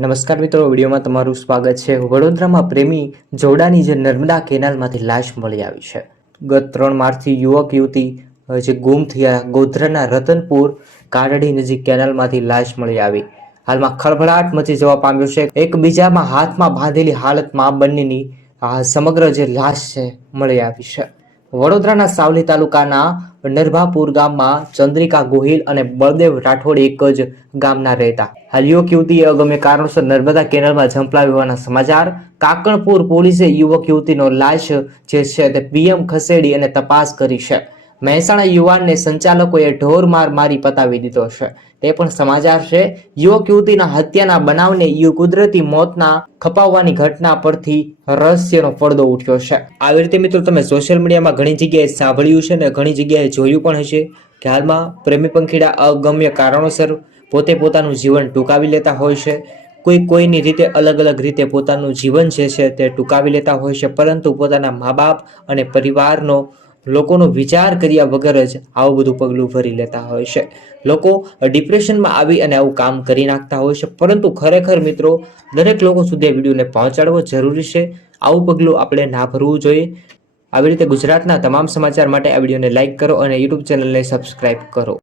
નમસ્કાર મિત્રો, વિડીયોમાં તમારું સ્વાગત છે। વડોદરામાં પ્રેમી જોડાની જે નર્મદા કેનાલમાંથી લાશ મળી આવી છે। ગત 3 માર્ચથી યુવક યુવતી જે ગુમ થયા ગોધરાના રતનપુર કારડી નજીક કેનાલમાંથી લાશ મળી આવી। હાલમાં ખળભળાટ મચી જવા પામ્યો છે। એકબીજામાં હાથમાં બાંધેલી હાલતમાં બંનેની સમગ્ર જે લાશ છે મળી આવી છે। વડોદરાના સાવલી તાલુકાના નરભાપુર ગામમાં ચંદ્રિકા ગોહિલ અને બળદેવ રાઠોડ એક જ ગામના રહેતા। હાલ યુવક યુવતીએ અગમ્ય કારણોસર નર્મદા કેનાલમાં ઝંપલાવી હોવાના સમાચાર। કાકણપુર પોલીસે યુવક યુવતીનો લાશ જે છે તે પીએમ ખસેડી અને તપાસ કરી છે। મહેસાણા યુવાનને સંચાલકોએ ઢોર માર મારી પતાવી દીધો છે, તે પણ સમાચાર છે। યુવક યુવતીના હત્યાના બનાવને કુદરતી મોતના ખપાવવાની ઘટના પરથી રહસ્યનો પડદો ઉઠ્યો છે। આવી રીતે મિત્રો તમે સોશિયલ મીડિયામાં ઘણી જગ્યાએ સાંભળ્યું છે અને ઘણી જગ્યાએ જોયું પણ હશે કે હાલમાં પ્રેમી પંખીડા અગમ્ય કારણોસર પોતે પોતાનું જીવન ટૂંકાવી લેતા હોય છે। કોઈની રીતે અલગ અલગ રીતે પોતાનું જીવન જે છે તે ટૂંકાવી લેતા હોય છે, પરંતુ પોતાના મા બાપ અને પરિવારનો લોકોનો વિચાર કર્યા વગર જ આવું બધું પગલું ભરી લેતા હોય છે। લોકો ડિપ્રેશનમાં આવી અને આવું કામ કરી નાખતા હોય છે, પરંતુ ખરેખર મિત્રો દરેક લોકો સુધી આ વિડીયોને પહોંચાડવો જરૂરી છે। આવું પગલું આપણે ના ભરવું જોઈએ। આવી રીતે ગુજરાતના તમામ સમાચાર માટે આ વિડીયોને લાઇક કરો અને યુટ્યુબ ચેનલને સબસ્ક્રાઇબ કરો।